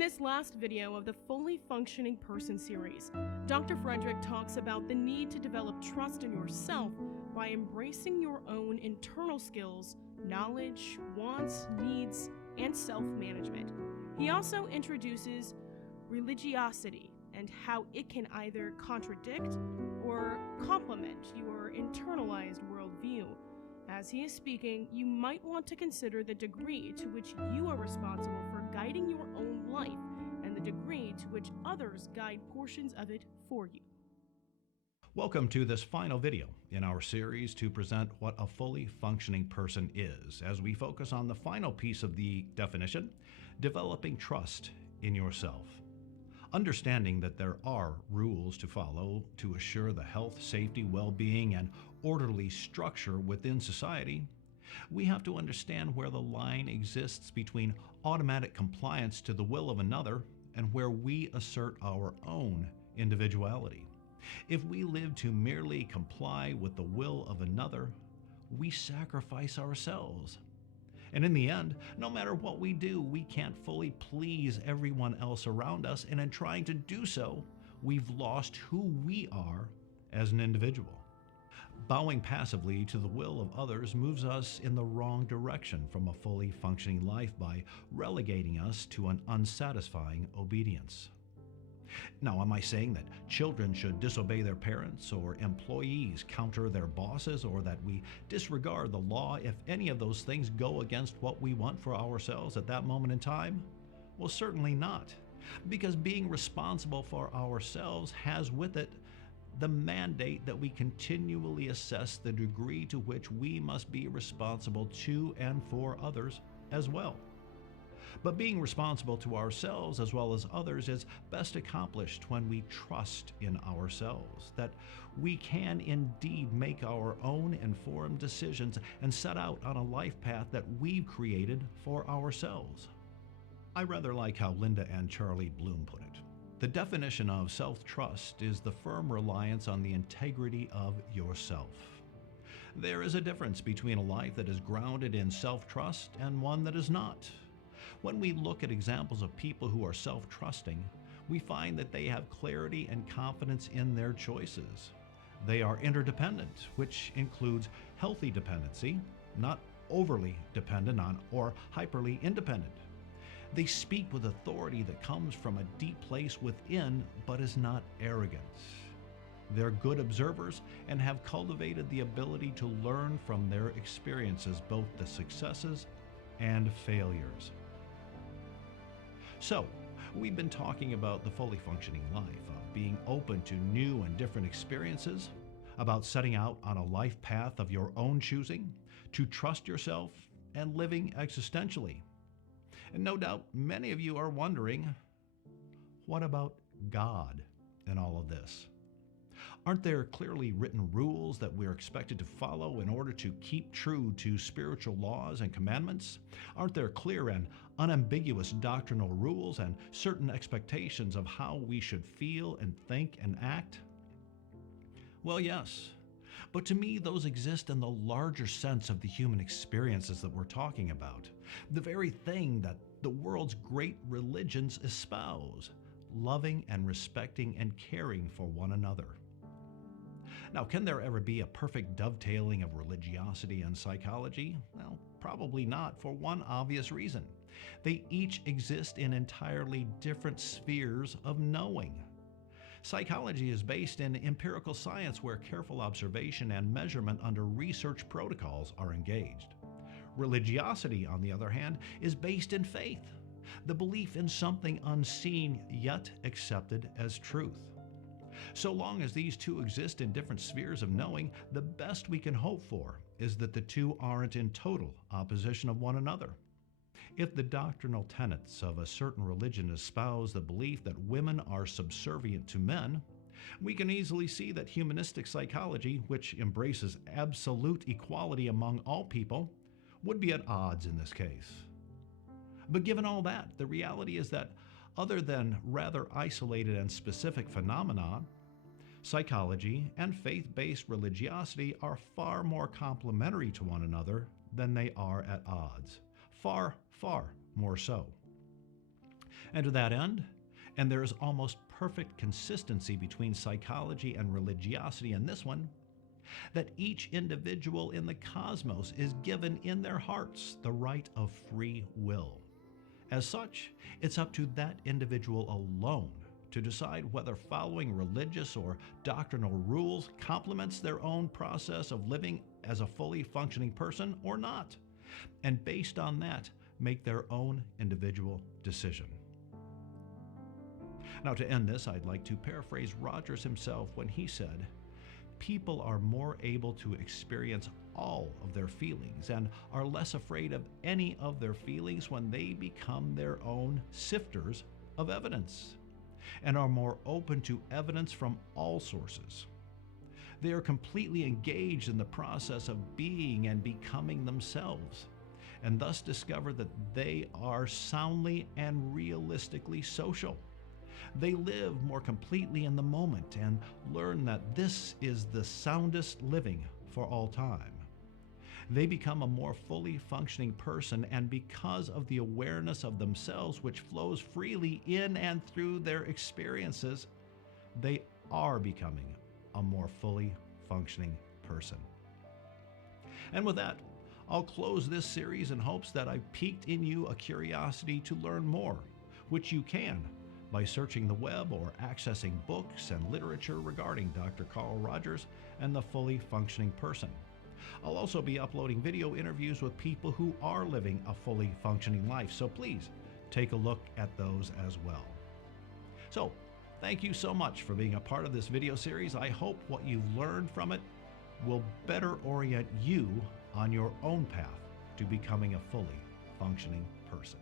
this last video of the Fully Functioning Person series, Dr. Frederick talks about the need to develop trust in yourself by embracing your own internal skills, knowledge, wants, needs, and self-management. He also introduces religiosity and how it can either contradict or complement your internalized worldview. As he is speaking, you might want to consider the degree to which you are responsible for guiding your own life and the degree to which others guide portions of it for you. Welcome to this final video in our series to present what a fully functioning person is, as we focus on the final piece of the definition, developing trust in yourself. Understanding that there are rules to follow to assure the health, safety, well-being, and orderly structure within society, we have to understand where the line exists between automatic compliance to the will of another and where we assert our own individuality. If we live to merely comply with the will of another, we sacrifice ourselves. And in the end, no matter what we do, we can't fully please everyone else around us, and in trying to do so, we've lost who we are as an individual. Bowing passively to the will of others moves us in the wrong direction from a fully functioning life by relegating us to an unsatisfying obedience. Now, am I saying that children should disobey their parents, or employees counter their bosses, or that we disregard the law if any of those things go against what we want for ourselves at that moment in time? Well, certainly not, because being responsible for ourselves has with it the mandate that we continually assess the degree to which we must be responsible to and for others as well. But being responsible to ourselves as well as others is best accomplished when we trust in ourselves, that we can indeed make our own informed decisions and set out on a life path that we've created for ourselves. I rather like how Linda and Charlie Bloom put it. The definition of self-trust is the firm reliance on the integrity of yourself. There is a difference between a life that is grounded in self-trust and one that is not. When we look at examples of people who are self-trusting, we find that they have clarity and confidence in their choices. They are interdependent, which includes healthy dependency, not overly dependent on or hyperly independent. They speak with authority that comes from a deep place within, but is not arrogant. They're good observers and have cultivated the ability to learn from their experiences, both the successes and failures. So, we've been talking about the fully functioning life, of being open to new and different experiences, about setting out on a life path of your own choosing, to trust yourself, and living existentially. And no doubt many of you are wondering, what about God in all of this? Aren't there clearly written rules that we're expected to follow in order to keep true to spiritual laws and commandments? Aren't there clear and unambiguous doctrinal rules and certain expectations of how we should feel and think and act? Well, yes. But to me, those exist in the larger sense of the human experiences that we're talking about. The very thing that the world's great religions espouse, loving and respecting and caring for one another. Now, can there ever be a perfect dovetailing of religiosity and psychology? Well, probably not, for one obvious reason. They each exist in entirely different spheres of knowing. Psychology is based in empirical science where careful observation and measurement under research protocols are engaged. Religiosity, on the other hand, is based in faith, the belief in something unseen yet accepted as truth. So long as these two exist in different spheres of knowing, the best we can hope for is that the two aren't in total opposition of one another. If the doctrinal tenets of a certain religion espouse the belief that women are subservient to men, we can easily see that humanistic psychology, which embraces absolute equality among all people, would be at odds in this case. But given all that, the reality is that other than rather isolated and specific phenomena, psychology and faith-based religiosity are far more complementary to one another than they are at odds. Far, far more so. And to that end, and there is almost perfect consistency between psychology and religiosity in this one, that each individual in the cosmos is given in their hearts the right of free will. As such, it's up to that individual alone to decide whether following religious or doctrinal rules complements their own process of living as a fully functioning person or not, and based on that, make their own individual decision. Now, to end this, I'd like to paraphrase Rogers himself when he said, "People are more able to experience all of their feelings and are less afraid of any of their feelings when they become their own sifters of evidence, and are more open to evidence from all sources. They are completely engaged in the process of being and becoming themselves, and thus discover that they are soundly and realistically social. They live more completely in the moment and learn that this is the soundest living for all time. They become a more fully functioning person, and because of the awareness of themselves which flows freely in and through their experiences, they are becoming a more fully functioning person." And with that, I'll close this series in hopes that I've piqued in you a curiosity to learn more, which you can by searching the web or accessing books and literature regarding Dr. Carl Rogers and the fully functioning person. I'll also be uploading video interviews with people who are living a fully functioning life, so please take a look at those as well. So, thank you so much for being a part of this video series. I hope what you've learned from it will better orient you on your own path to becoming a fully functioning person.